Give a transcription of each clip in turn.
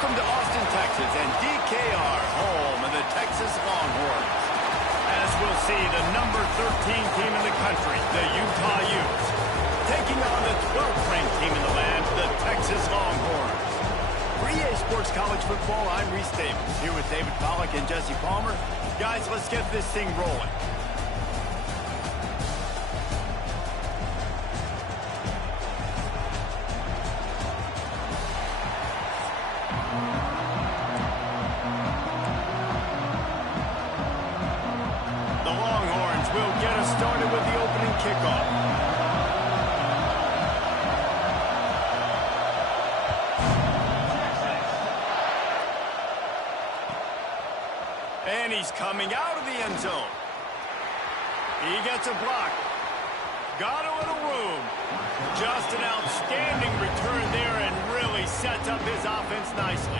Welcome to Austin, Texas, and DKR, home of the Texas Longhorns. As we'll see, the number 13 team in the country, the Utah Utes, taking on the 12th ranked team in the land, the Texas Longhorns. For EA Sports College Football, I'm Reese Davis, here with David Pollack and Jesse Palmer. Guys, let's get this thing rolling. Will get us started with the opening kickoff. And he's coming out of the end zone. He gets a block. Got a little room. Just an outstanding return there and really sets up his offense nicely.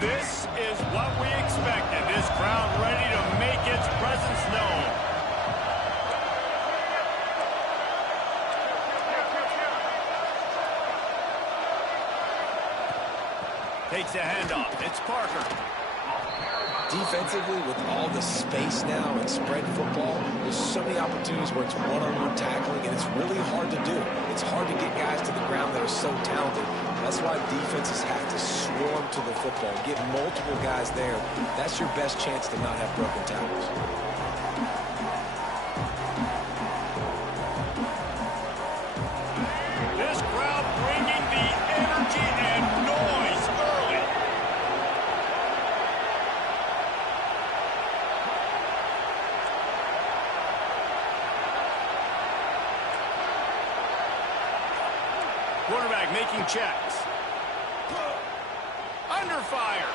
This is what we expected. This crowd ready to make its presence known. Takes a handoff. It's Parker. Defensively, with all the space now and spread football, there's so many opportunities where it's one-on-one tackling, and it's really hard to do. It's hard to get guys to the ground that are so talented. That's why defenses have to swarm to the football, get multiple guys there. That's your best chance to not have broken tackles. This crowd bringing the energy and noise early. Quarterback making checks. Under fire.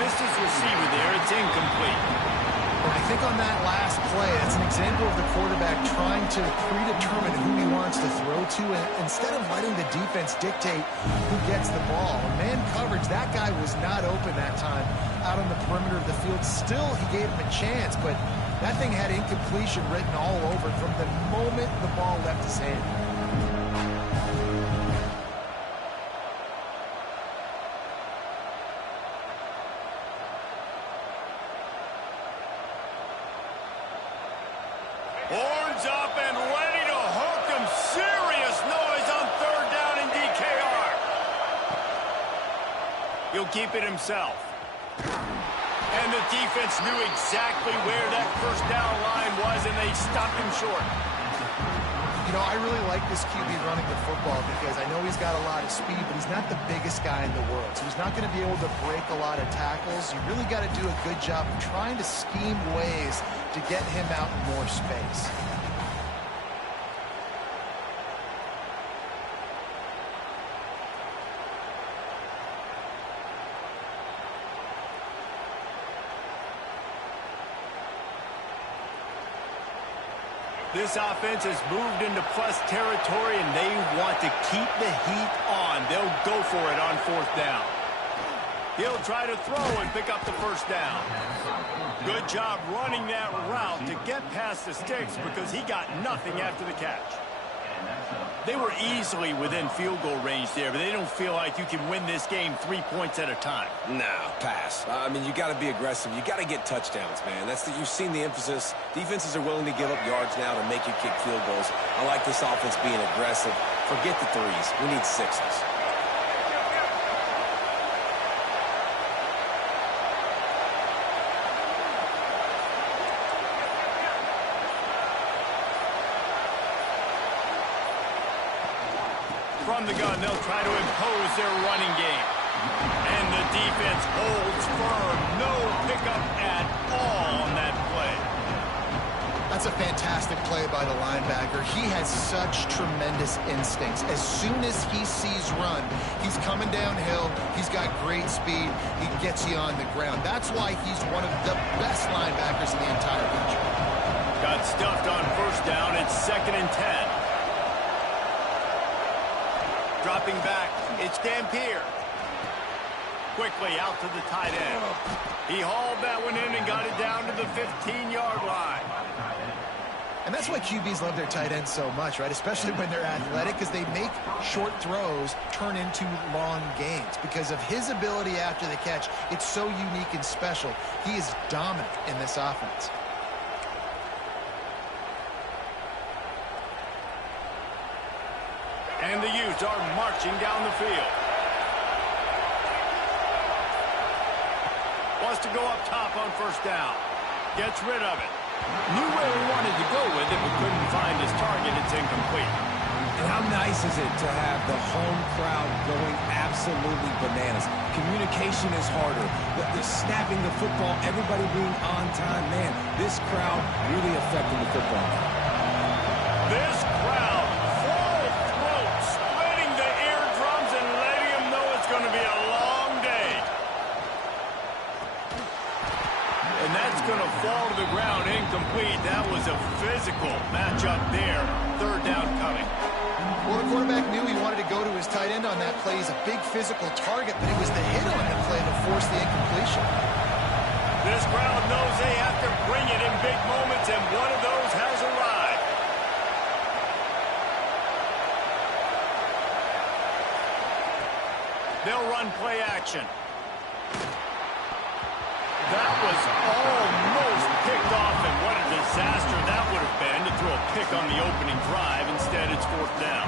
Missed his receiver there. It's incomplete. I think on that last play, it's an example of the quarterback trying to predetermine who he wants to throw to, and instead of letting the defense dictate who gets the ball. Man coverage, that guy was not open that time out on the perimeter of the field. Still, he gave him a chance, but that thing had incompletion written all over it from the moment the ball left his hand. Horns up and ready to hook them. Serious noise on third down in DKR. He'll keep it himself. And the defense knew exactly where that first down line was, and they stopped him short. You know, I really like this QB running the football because I know he's got a lot of speed, but he's not the biggest guy in the world. So he's not going to be able to break a lot of tackles. You really got to do a good job of trying to scheme ways to get him out in more space. This offense has moved into plus territory, and they want to keep the heat on. They'll go for it on fourth down. He'll try to throw and pick up the first down. Good job running that route to get past the sticks because he got nothing after the catch. They were easily within field goal range there, but they don't feel like you can win this game 3 points at a time. No, pass. I mean, you got to be aggressive. You got to get touchdowns, man. You've seen the emphasis. Defenses are willing to give up yards now to make you kick field goals. I like this offense being aggressive. Forget the threes. We need sixes. From the gun, they'll try to impose their running game. And the defense holds firm. No pickup at all on that play. That's a fantastic play by the linebacker. He has such tremendous instincts. As soon as he sees run, he's coming downhill. He's got great speed. He gets you on the ground. That's why he's one of the best linebackers in the entire country. Got stuffed on first down. It's 2nd and 10. Dropping back, it's Dampier. Quickly out to the tight end. He hauled that one in and got it down to the 15-yard line. And that's why QBs love their tight ends so much, right? Especially when they're athletic, because they make short throws turn into long gains. Because of his ability after the catch, it's so unique and special. He is dominant in this offense. And the Utes are marching down the field. Wants to go up top on first down. Gets rid of it. Knew where he wanted to go with it, but couldn't find his target. It's incomplete. And how nice is it to have the home crowd going absolutely bananas? Communication is harder. The snapping the football, everybody being on time. Man, this crowd really affecting the football. This crowd, full throat, splitting the eardrums and letting them know it's going to be a long day. And that's going to fall to the ground incomplete. That was a physical matchup there. 3rd down coming. Well, the quarterback knew he wanted to go to his tight end on that play. He's a big physical target, but it was the hit on the play that forced the incompletion. This crowd knows they have to bring it in big moments, and one of those has arrived. They'll run play action. That was almost picked off, and what a disaster that would have been to throw a pick on the opening drive. Instead, it's 4th down.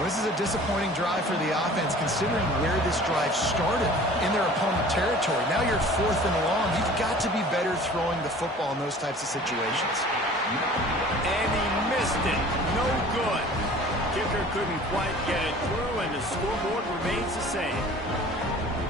Well, this is a disappointing drive for the offense, considering where this drive started in their opponent territory. Now you're 4th and long. You've got to be better throwing the football in those types of situations. And he missed it. No good. Kicker couldn't quite get it through, and the scoreboard remains the same.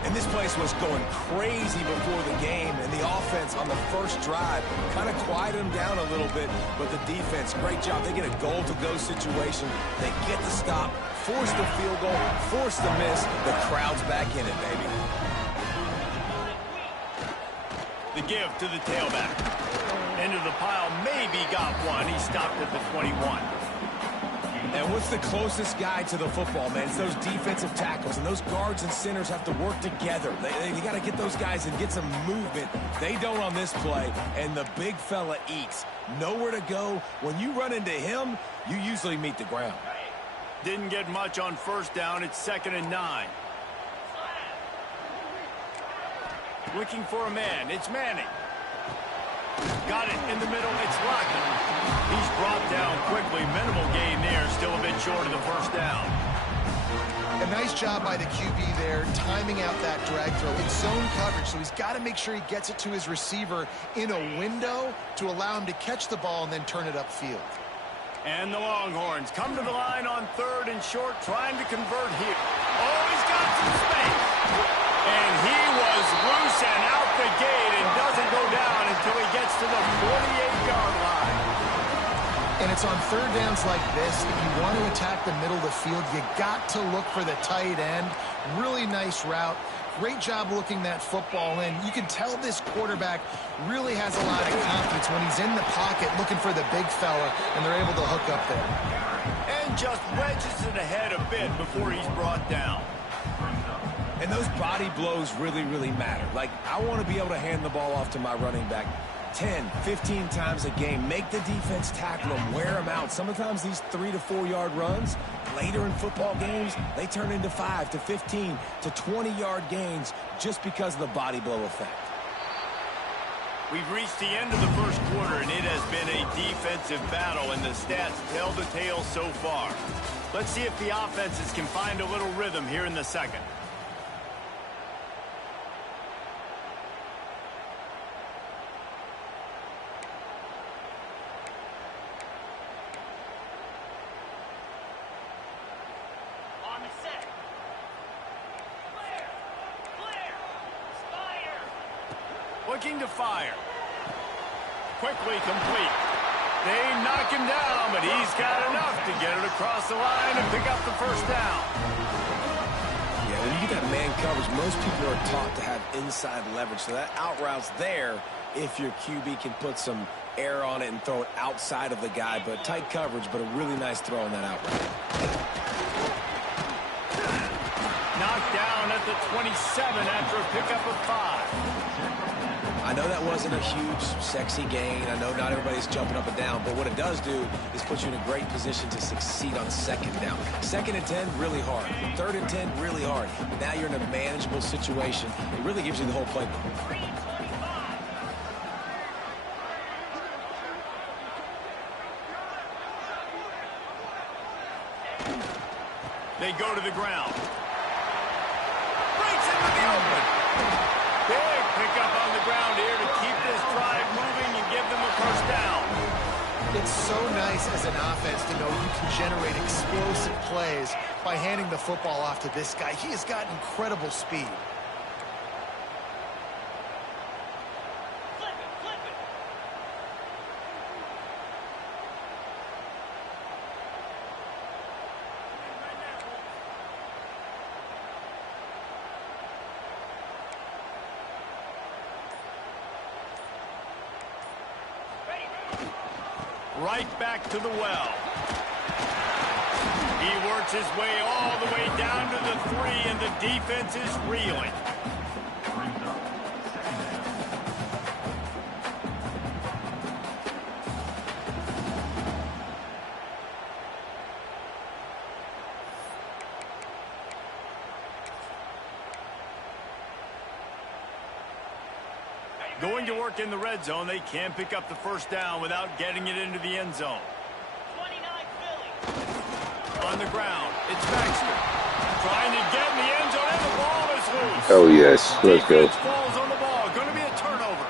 And this place was going crazy before the game, and the offense on the first drive kind of quieted them down a little bit, but the defense, great job. They get a goal-to-go situation. They get the stop, force the field goal, force the miss. The crowd's back in it, baby. The give to the tailback. Into the pile, maybe got one. He stopped at the 21. And what's the closest guy to the football, man? It's those defensive tackles, and those guards and centers have to work together. They got to get those guys and get some movement. They don't on this play, and the big fella eats. Nowhere to go. When you run into him, you usually meet the ground. Didn't get much on first down. It's 2nd and 9. Looking for a man. It's Manning. Got it in the middle. It's Lockett. He's brought down quickly. Minimal gain there. Still a bit short of the first down. A nice job by the QB there, timing out that drag throw. It's zone coverage, so he's got to make sure he gets it to his receiver in a window to allow him to catch the ball and then turn it upfield. And the Longhorns come to the line on 3rd and short, trying to convert here. Oh, he's got some space. And he was loose and out the gate and doesn't go down until he gets to the 48-yard line. And it's on 3rd downs like this. If you want to attack the middle of the field, you got to look for the tight end. Really nice route. Great job looking that football in. You can tell this quarterback really has a lot of confidence when he's in the pocket looking for the big fella, and they're able to hook up there. And just wedges it ahead a bit before he's brought down. And those body blows really, really matter. Like, I want to be able to hand the ball off to my running back. 10, 15 times a game. Make the defense tackle them, wear them out. Sometimes these 3 to 4 yard runs, later in football games, they turn into 5 to 15 to 20 yard gains just because of the body blow effect. We've reached the end of the first quarter, and it has been a defensive battle, and the stats tell the tale so far. Let's see if the offenses can find a little rhythm here in the second. Looking to fire. Quickly complete. They knock him down, but he's got enough to get it across the line and pick up the first down. Yeah, when you get that man coverage, most people are taught to have inside leverage. So that out route's there if your QB can put some air on it and throw it outside of the guy. But tight coverage, but a really nice throw on that out route. Knocked down at the 27 after a pickup of 5. I know that wasn't a huge, sexy gain. I know not everybody's jumping up and down, but what it does do is put you in a great position to succeed on second down. 2nd and 10, really hard. 3rd and 10, really hard. Now you're in a manageable situation. It really gives you the whole playbook. They go to the ground. Breaks into the open. Big pickup on the ground here to keep this drive moving and give them a first down. It's so nice as an offense to know you can generate explosive plays by handing the football off to this guy. He has got incredible speed. Right back to the well. He works his way all the way down to the 3, and the defense is reeling. Going to work in the red zone, they can pick up the first down without getting it into the end zone. 29 Philly. On the ground, it's Baxter. Trying to get in the end zone, and the ball is loose. Oh, yes. Let's go. Defense falls on the ball. Going to be a turnover.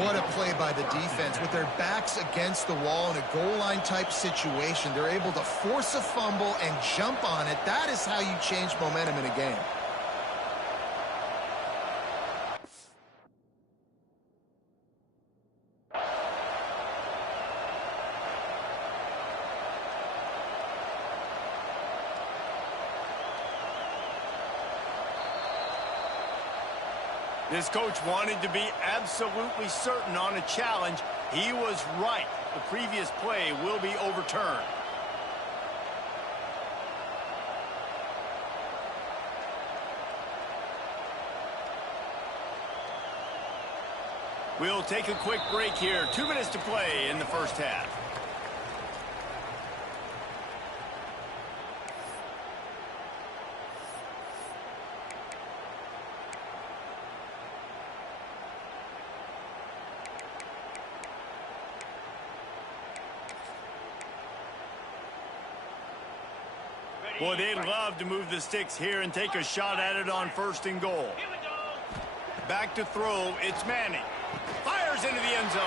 What a play by the defense. With their backs against the wall in a goal line type situation, they're able to force a fumble and jump on it. That is how you change momentum in a game. This coach wanted to be absolutely certain on a challenge. He was right. The previous play will be overturned. We'll take a quick break here. 2 minutes to play in the first half. Boy, they'd love to move the sticks here and take a shot at it on 1st and goal. Back to throw, it's Manning. Fires into the end zone.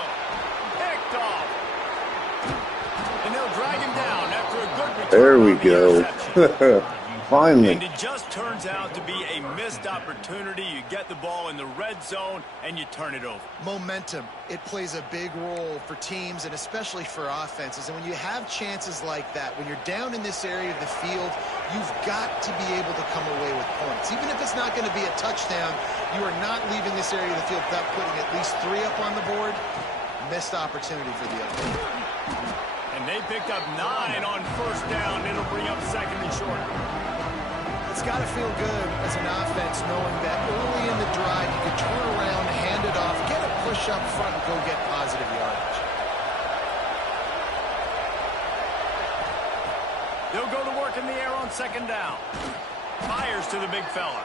Picked off. And they'll drag him down after a good return. There we go. Finally. And it just turns out to be a missed opportunity. You get the ball in the red zone, and you turn it over. Momentum, it plays a big role for teams and especially for offenses. And when you have chances like that, when you're down in this area of the field, you've got to be able to come away with points. Even if it's not going to be a touchdown, you are not leaving this area of the field without putting at least 3 up on the board. Missed opportunity for the other team. And they picked up 9 on 1st down. It'll bring up 2nd and short. It's got to feel good as an offense knowing that early in the drive you can turn around, hand it off, get a push up front and go get positive yardage. They'll go to work in the air on second down. Fires to the big fella.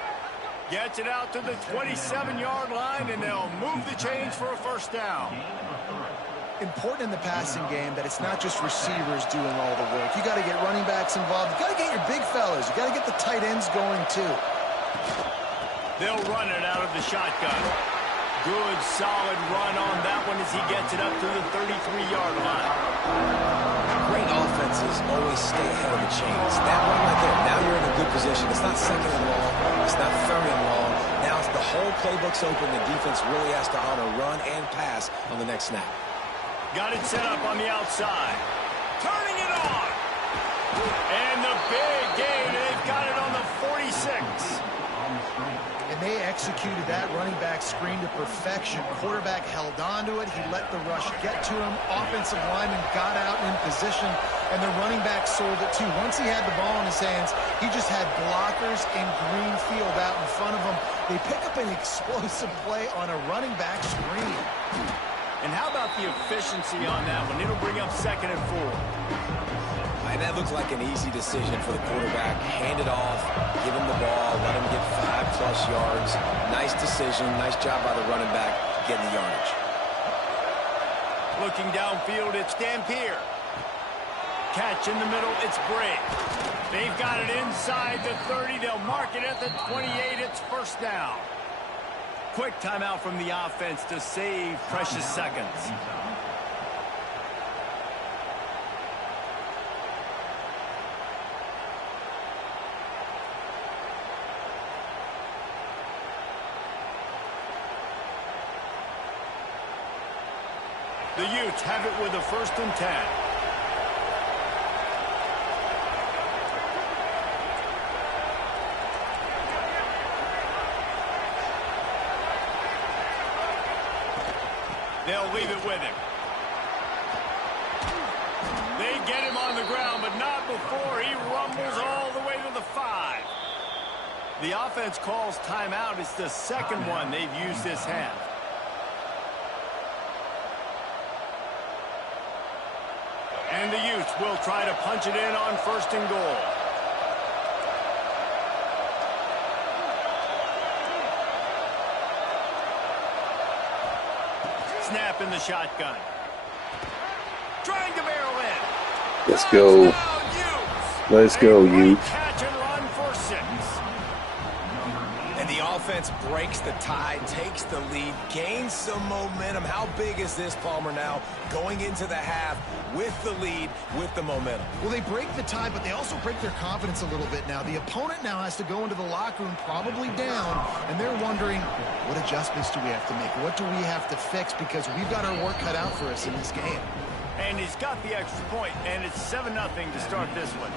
Gets it out to the 27-yard line, and they'll move the chains for a first down. Important in the passing game that it's not just receivers doing all the work. You got to get running backs involved. You got to get your big fellas. You got to get the tight ends going too. They'll run it out of the shotgun. Good, solid run on that one as he gets it up to the 33-yard line. Great offenses always stay ahead of the chains. That one right there, now you're in a good position. It's not second and long. It's not third and long. Now it's the whole playbook's open. The defense really has to honor run and pass on the next snap. Got it set up on the outside. Turning it on. And the big gain. They've got it on the 46. And they executed that running back screen to perfection. Quarterback held on to it. He let the rush get to him. Offensive lineman got out in position, and the running back sold it too. Once he had the ball in his hands, he just had blockers and green field out in front of him. They pick up an explosive play on a running back screen. And how about the efficiency on that one? It'll bring up second and 4. And that looked like an easy decision for the quarterback. Hand it off, give him the ball, let him get 5+ yards. Nice decision, nice job by the running back getting the yardage. Looking downfield, it's Dampier. Catch in the middle, it's Bray. They've got it inside the 30. They'll mark it at the 28. It's first down. Quick timeout from the offense to save precious seconds. The Utes have it with a 1st and 10. They'll leave it with him. They get him on the ground, but not before he rumbles all the way to the 5. The offense calls timeout. It's the second one they've used this half. And the Utes will try to punch it in on 1st and goal. Snap in the shotgun. Trying to barrel in. Let's go. Let's go, Utes. Catch and run for 6. And the offense breaks the tie, takes the lead, gains some momentum. How big is this, Palmer, now going into the half with the lead, with the momentum? Well, they break the tie, but they also break their confidence a little bit now. The opponent now has to go into the locker room probably down, and they're wondering, what adjustments do we have to make? What do we have to fix? Because we've got our work cut out for us in this game. And he's got the extra point, and it's 7-0 to start this one.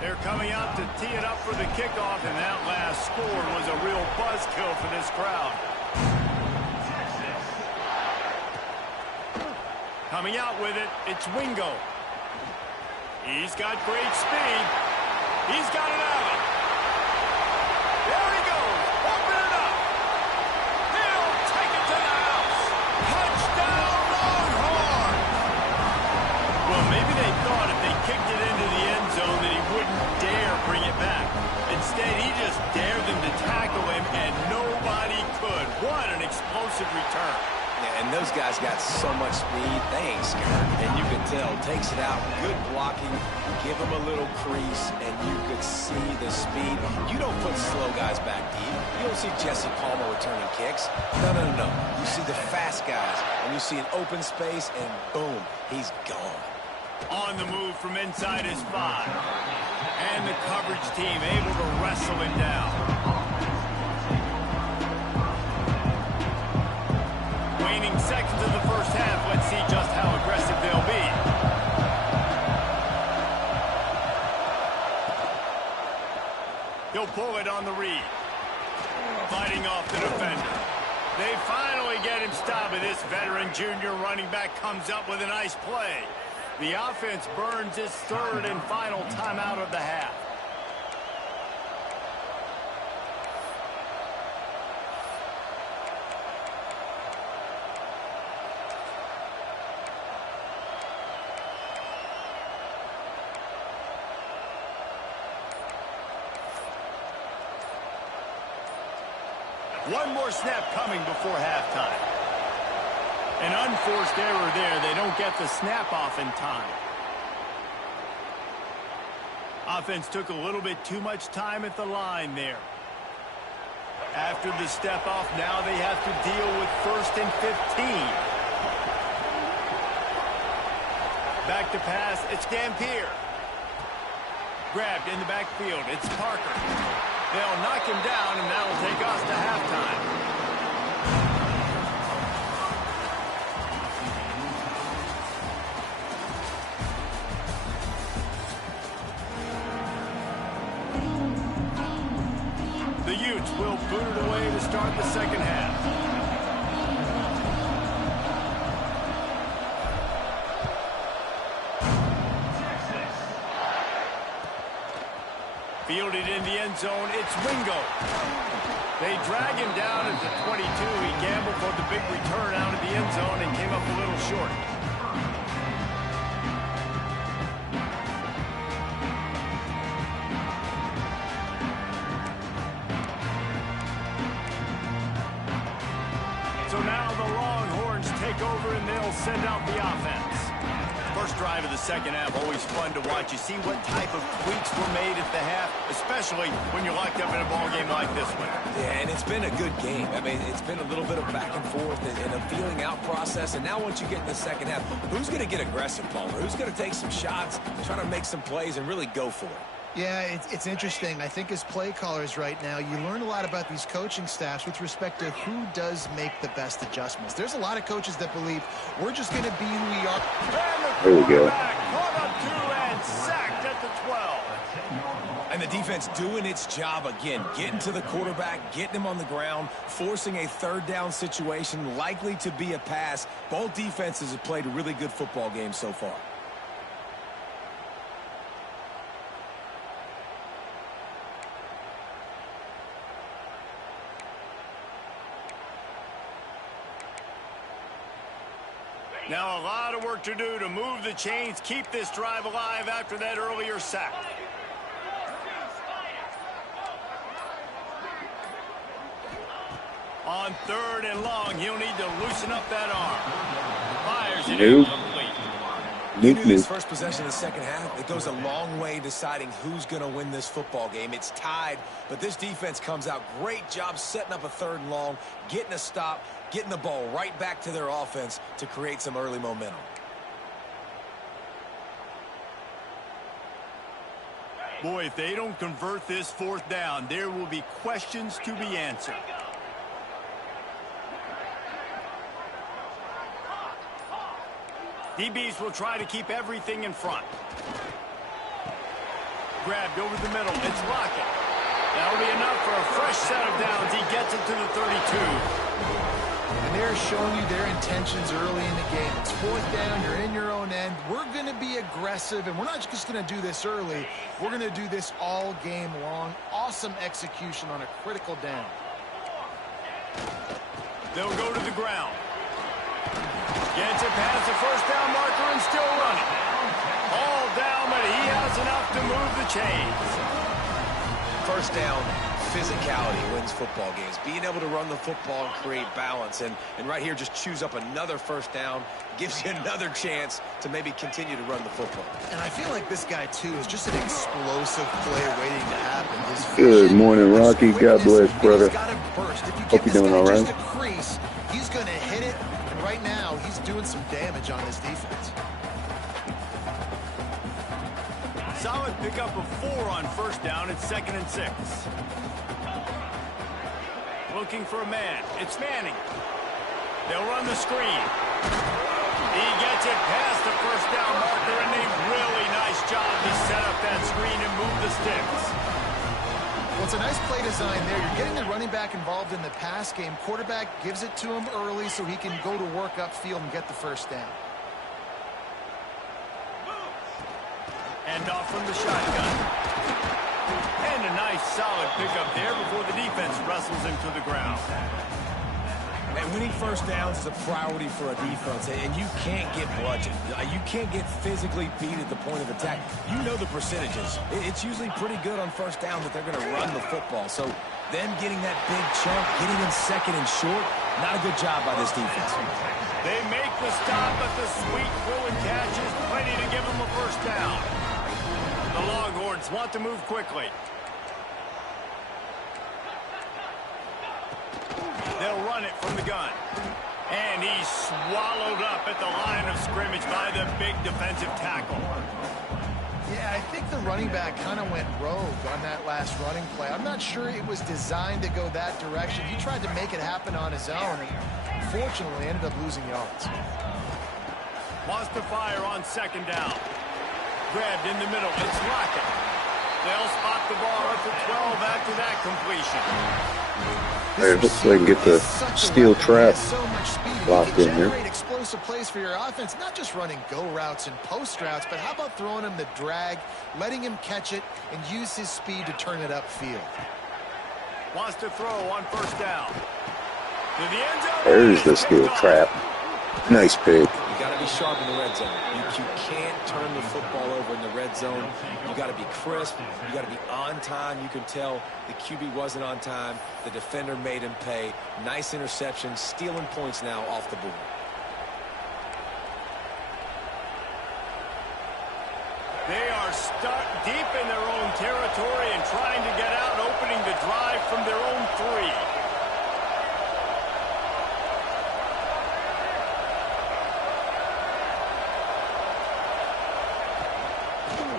They're coming out to tee it up for the kickoff, and that last score was a real buzzkill for this crowd. Coming out with it, it's Wingo. He's got great speed. He's got it out. There he goes. Open it up. He'll take it to the house. Touchdown, Longhorn. Well, maybe they thought if they kicked it into the end zone that he wouldn't dare bring it back. Instead, he just dared them to tackle him, and nobody could. What an explosive return. Yeah, and those guys got so much speed, they ain't scared. And you can tell, takes it out, good blocking, give him a little crease, and you could see the speed. You don't put slow guys back deep. You don't see Jesse Palmer returning kicks. No. You see the fast guys, and you see an open space, and boom, he's gone. On the move from inside his 5. And the coverage team able to wrestle him down. Waning seconds of the first half. Let's see just how aggressive they'll be. He'll pull it on the read. Fighting off the defender. They finally get him stopped, but this veteran junior running back comes up with a nice play. The offense burns its 3rd and final timeout of the half. One more snap coming before halftime. An unforced error there. They don't get the snap off in time. Offense took a little bit too much time at the line there. After the step off, now they have to deal with 1st and 15. Back to pass, it's Dampier. Grabbed in the backfield, it's Parker. They'll knock him down, and that'll take us to halftime. The Utes will boot it away to start the second half. Fielded in the end zone, it's Wingo. They drag him down at the 22. He gambled for the big return out of the end zone and came up a little short. So now the Longhorns take over and they'll send out the offense. First drive of the second half, always fun to watch. You see what type of tweaks were made at the half, especially when you're locked up in a ball game like this one. Yeah, and it's been a good game. I mean, it's been a little bit of back and forth and a feeling out process. And now once you get in the second half, who's going to get aggressive, Palmer? Who's going to take some shots, try to make some plays, and really go for it? Yeah, it's interesting. I think as play callers right now, you learn a lot about these coaching staffs with respect to who does make the best adjustments. There's a lot of coaches that believe we're just going to be who we are. There we go. Caught up 2 and sacked at the 12. And the defense doing its job again, getting to the quarterback, getting him on the ground, forcing a third down situation, likely to be a pass. Both defenses have played a really good football game so far. Now a lot of work to do to move the chains, keep this drive alive after that earlier sack. On 3rd and long, he'll need to loosen up that arm. Fires it incomplete. You knew this first possession of the second half, it goes a long way deciding who's going to win this football game. It's tied, but this defense comes out. Great job setting up a 3rd and long, getting a stop, getting the ball right back to their offense to create some early momentum. Boy, if they don't convert this 4th down, there will be questions to be answered. DBs will try to keep everything in front. Grabbed over the middle. It's Lockett. That'll be enough for a fresh set of downs. He gets it to the 32. And they're showing you their intentions early in the game. It's 4th down. You're in your own end. We're going to be aggressive, and we're not just going to do this early. We're going to do this all game long. Awesome execution on a critical down. They'll go to the ground. Gets it past the 1st down marker and still running. All down, but he has enough to move the chains. 1st down, physicality wins football games. Being able to run the football and create balance. And right here, just choose up another 1st down. Gives you another chance to maybe continue to run the football. And I feel like this guy, too, is just an explosive play waiting to happen. His Good morning, Rocky. God bless, brother. Hope you're doing all right. He's going to hit it. Right now, he's doing some damage on this defense. Solid pickup of 4 on 1st down. It's 2nd and 6. Looking for a man. It's Manning. They'll run the screen. He gets it past the 1st down marker, and a really nice job to set up that screen and move the sticks. Well, it's a nice play design there. You're getting the running back involved in the pass game. Quarterback gives it to him early so he can go to work upfield and get the 1st down. And off from the shotgun. And a nice solid pickup there before the defense wrestles him to the ground. And winning 1st downs is a priority for a defense, and you can't get bludgeoned. You can't get physically beat at the point of attack. You know the percentages. It's usually pretty good on 1st down that they're going to run the football. So Them getting that big chunk, getting in second and short, not a good job by this defense. They make the stop, but the sweet throw and catch is plenty to give them a first down. The Longhorns want to move quickly. They'll run it from the gun. And he's swallowed up at the line of scrimmage by the big defensive tackle. Yeah, I think the running back kind of went rogue on that last running play. I'm not sure it was designed to go that direction. He tried to make it happen on his own, and unfortunately ended up losing yards. Wants to fire on second down. Grabbed in the middle. It's Lockett. They'll spot the ball at the 12 after that completion. Hey, looks like they can get the steel trap locked in here. Explosive plays for your offense, not just running go routes and post routes, but how about throwing him the drag, letting him catch it, and use his speed to turn it upfield. Wants to throw on first down. To the end zone. There's the steel trap. Nice pick. You got to be sharp in the red zone. You can't turn the football over in the red zone. You got to be crisp. You got to be on time. You can tell the QB wasn't on time. The defender made him pay. Nice interception, stealing points now off the board. They are stuck deep in their own territory and trying to get out, opening the drive from their own 3.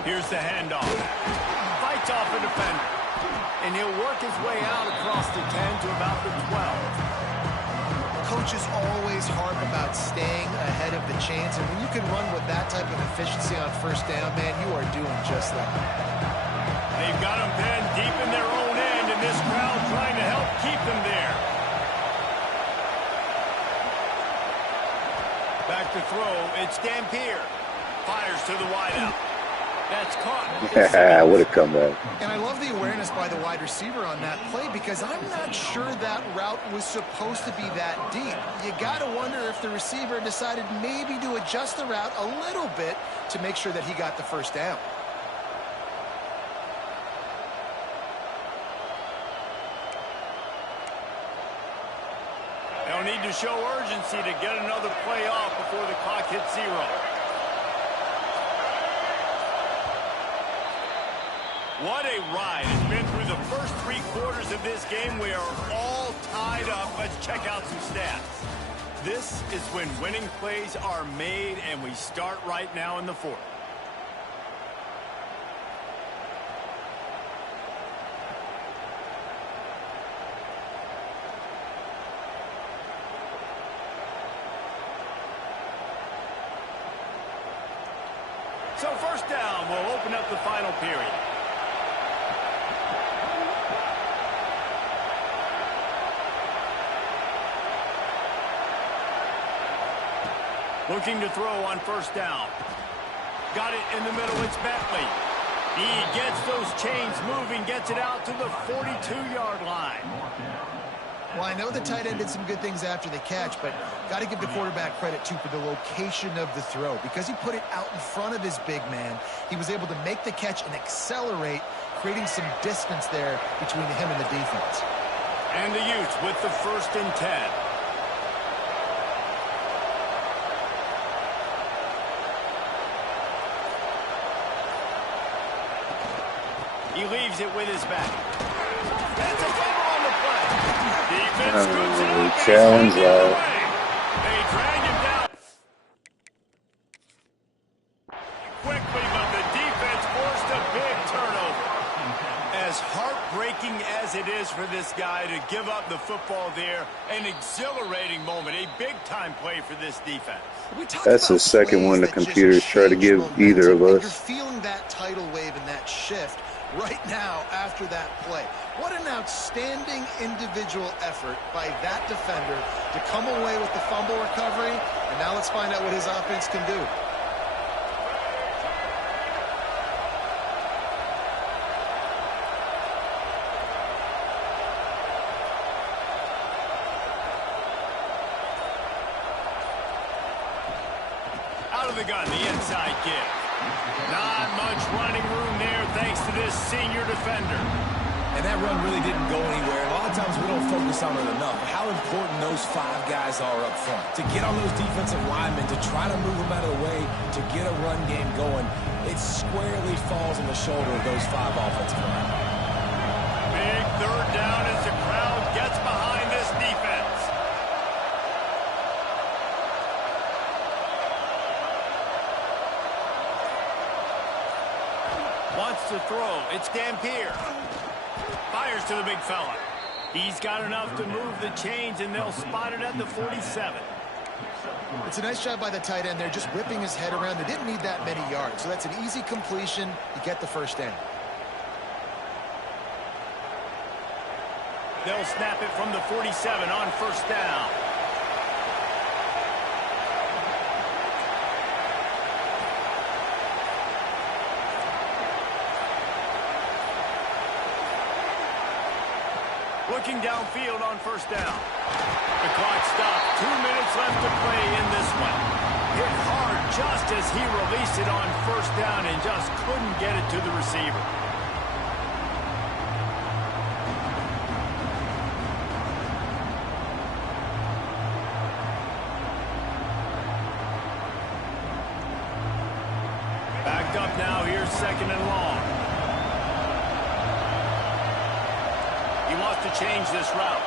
Here's the handoff. Fights off a defender. And he'll work his way out across the 10 to about the 12. Coaches always harp about staying ahead of the chains, and when you can run with that type of efficiency on first down, man, you are doing just that. They've got them pinned deep in their own end, and this crowd trying to help keep them there. Back to throw. It's Dampier. Fires to the wideout. That's caught. What a comeback. And I love the awareness by the wide receiver on that play, because I'm not sure that route was supposed to be that deep. You got to wonder if the receiver decided maybe to adjust the route a little bit to make sure that he got the first down. They'll need to show urgency to get another play off before the clock hits 0. What a ride. It's been through the first 3 quarters of this game. We are all tied up. Let's check out some stats. This is when winning plays are made, and we start right now in the 4th. So first down will open up the final period. Looking to throw on first down. Got it in the middle. It's Bentley. He gets those chains moving, gets it out to the 42-yard line. Well, I know the tight end did some good things after the catch, but got to give the quarterback credit, too, for the location of the throw. Because he put it out in front of his big man, he was able to make the catch and accelerate, creating some distance there between him and the defense. And the Utes with the 1st and 10. He leaves it with his back. That's a fumble on the play. Defense scoops it up. Challenge They drag him down quickly, but the defense forced a big turnover. As heartbreaking as it is for this guy to give up the football there, an exhilarating moment, a big-time play for this defense. That's the second one the computers try to give either of us. You're feeling that tidal wave and that shift right now after that play. What an outstanding individual effort by that defender to come away with the fumble recovery. And now let's find out what his offense can do. Out of the gun, the inside give. Not much running room there thanks to this senior defender. And that run really didn't go anywhere. A lot of times we don't focus on it enough. How important those 5 guys are up front. To get on those defensive linemen, to try to move them out of the way, to get a run game going, it squarely falls on the shoulder of those 5 offensive linemen. Big third down as the crowd gets behind this defense. Wants to throw. It's Dampier. Fires to the big fella. He's got enough to move the chains, and they'll spot it at the 47. It's a nice job by the tight end there, just whipping his head around. They didn't need that many yards, so that's an easy completion. You get the first down. They'll snap it from the 47 on first down. Looking downfield on first down. The clock stopped. 2 minutes left to play in this one. Hit hard just as he released it on first down and just couldn't get it to the receiver. Backed up now. Here's second and long. He wants to change this route.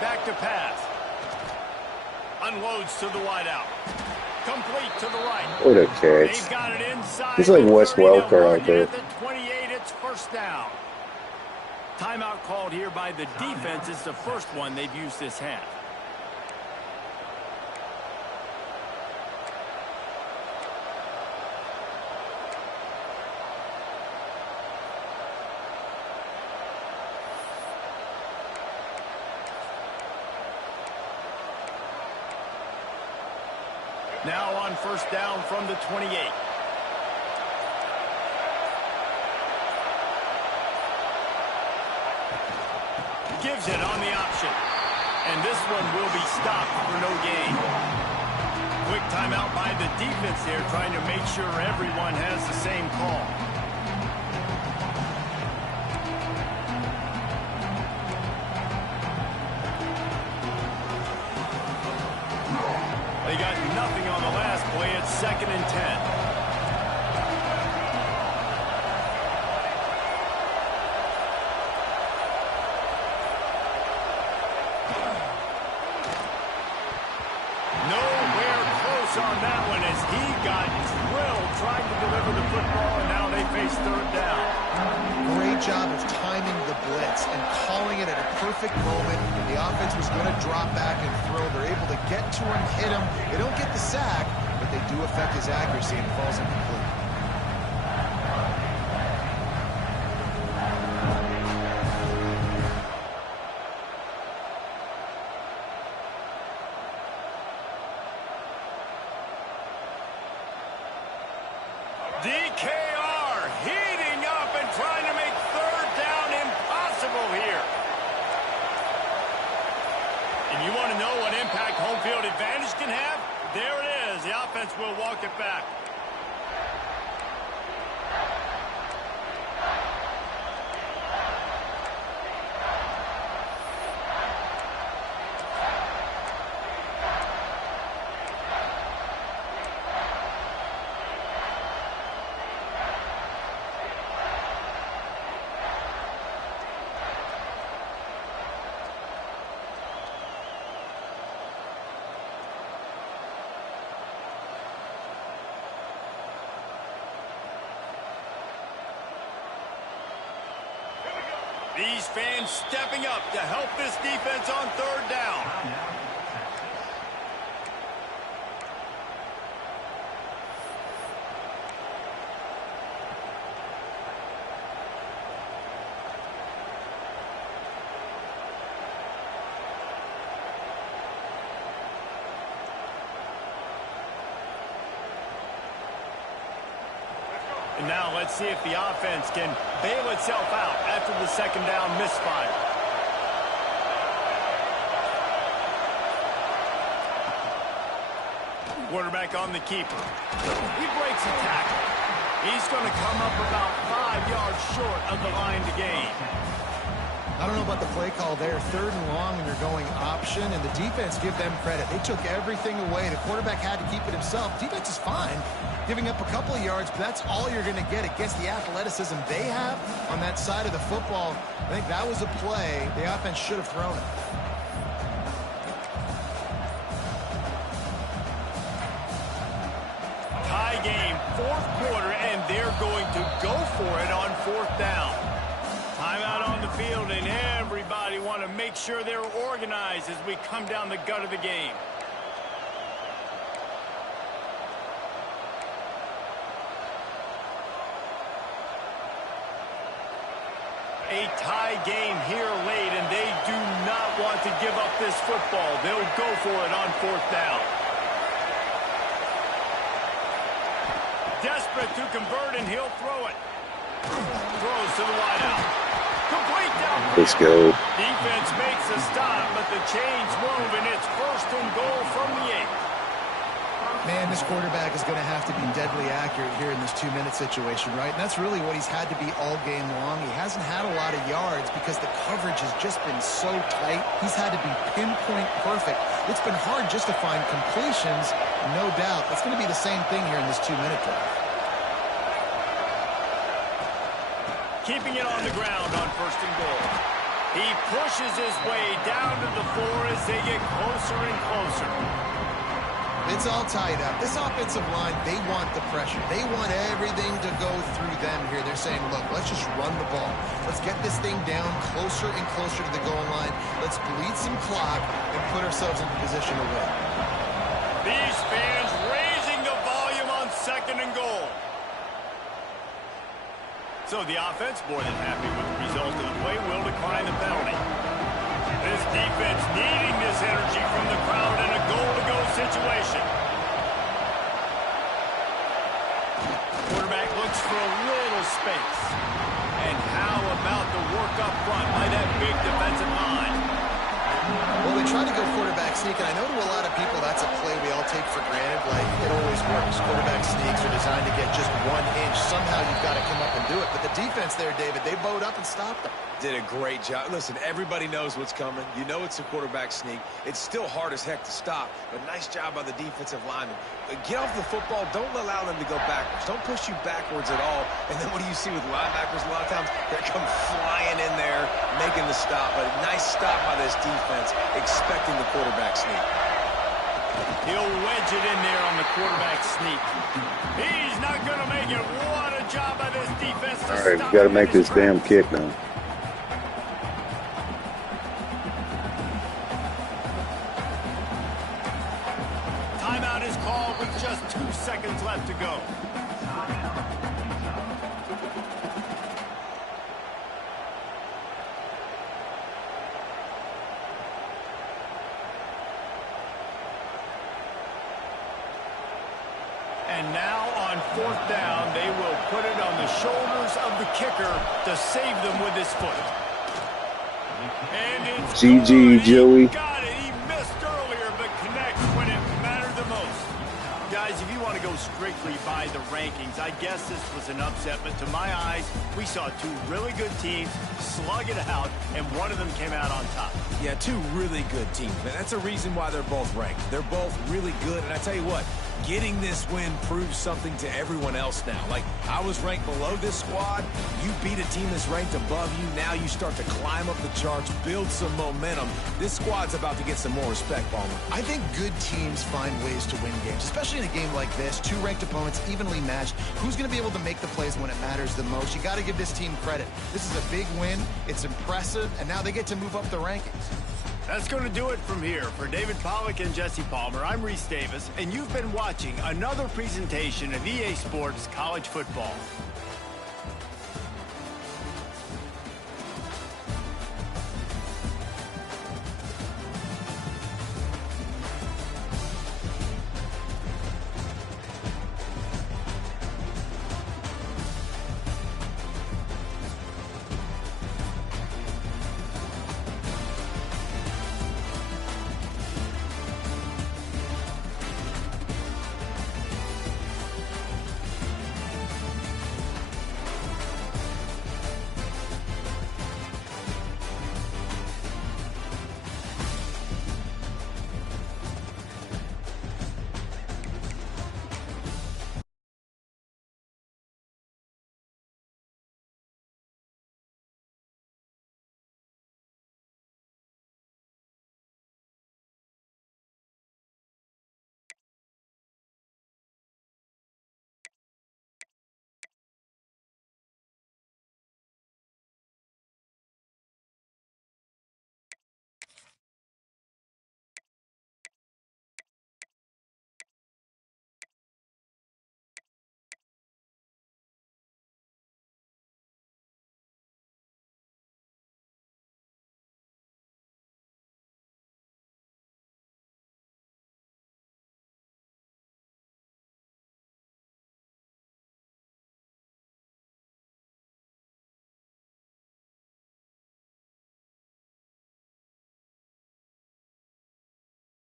Back to pass. Unloads to the wideout. Complete to the right. What a catch. They've got it inside. He's like Wes Welker out there. At the 28, it's first down. Timeout called here by the defense. It's the first one they've used this half. Now on first down from the 28. Gives it on the option. And this one will be stopped for no gain. Quick timeout by the defense there, trying to make sure everyone has the same call. They got nothing on the last play. It's second and 10. Nowhere close on that one as he got drilled trying to deliver the football, and now they face third down. Great job of timing the blitz and calling it at a perfect moment. The offense was going to drop back and throw. They're able to get to him, hit him. They don't get the sack, but they do affect his accuracy and falls incomplete. DKR heating up and trying to make third down impossible here. And you want to know what impact home field advantage can have? There it is. The offense will walk it back. These fans stepping up to help this defense on third down. And now let's see if the offense can bail itself out after the second down misfire. Quarterback on the keeper. He breaks a tackle. He's going to come up about 5 yards short of the line to gain. I don't know about the play call there. 3rd and long, and you're going option, and the defense, give them credit. They took everything away. The quarterback had to keep it himself. Defense is fine, giving up a couple of yards, but that's all you're going to get against the athleticism they have on that side of the football. I think that was a play the offense should have thrown it. Tie game, 4th quarter, and they're going to go for it on 4th down. Timeout on the field, and everybody want to make sure they're organized as we come down the gut of the game. A tie game here late, and they do not want to give up this football. They'll go for it on 4th down. Desperate to convert, and he'll throw it. Throws to the wideout. Complete down. Let's go. Defense makes a stop, but the chains move, and it's 1st and goal from the 8. Man, this quarterback is going to have to be deadly accurate here in this 2-minute situation, right? And that's really what he's had to be all game long. He hasn't had a lot of yards because the coverage has just been so tight. He's had to be pinpoint perfect. It's been hard just to find completions, no doubt. That's going to be the same thing here in this 2-minute drive. Keeping it on the ground on 1st and goal. He pushes his way down to the 4 as they get closer and closer. It's all tied up. This offensive line, they want the pressure. They want everything to go through them here. They're saying, look, let's just run the ball. Let's get this thing down closer and closer to the goal line. Let's bleed some clock and put ourselves in position to win. These fans raising the volume on 2nd and goal. So the offense, more than happy with the result of the play, will decline the penalty. This defense needing this energy from the crowd in a goal-to-go situation. Quarterback looks for a little space. And how about the work up front by that big defensive line? Well, they try to go quarterback sneak, and I know to a lot of people that's a play we all take for granted. Like, it always works. Quarterback sneaks are designed to get just 1 inch. Somehow you've got to come up and do it. But the defense there, David, they bowed up and stopped them. Did a great job. Listen, everybody knows what's coming. You know it's a quarterback sneak. It's still hard as heck to stop, but nice job by the defensive lineman. Get off the football. Don't allow them to go backwards. Don't push you backwards at all. And then what do you see with linebackers a lot of times? They come flying in there, making the stop. But a nice stop by this defense, expecting the quarterback sneak. He'll wedge it in there on the quarterback sneak. He's not going to make it. What a job by this defense. All right, we got to make this damn kick now. Timeout is called with just 2 seconds left to go. And now on 4th down, they will put it on the shoulders of the kicker to save them with his foot. And it's GG, Joey. He got it. He missed earlier, but connects when it mattered the most. Guys, if you want to go strictly by the rankings, I guess this was an upset, but to my eyes, we saw 2 really good teams slug it out, and one of them came out on top. Yeah, 2 really good teams, man. That's a reason why they're both ranked. They're both really good, and I tell you what, getting this win proves something to everyone else now. Like, I was ranked below this squad. You beat a team that's ranked above you. Now you start to climb up the charts, build some momentum. This squad's about to get some more respect, Palmer. I think good teams find ways to win games, especially in a game like this. 2 ranked opponents, evenly matched. Who's going to be able to make the plays when it matters the most? You got to give this team credit. This is a big win. It's impressive, and now they get to move up the rankings. That's going to do it from here. For David Pollack and Jesse Palmer, I'm Reese Davis, and you've been watching another presentation of EA Sports College Football.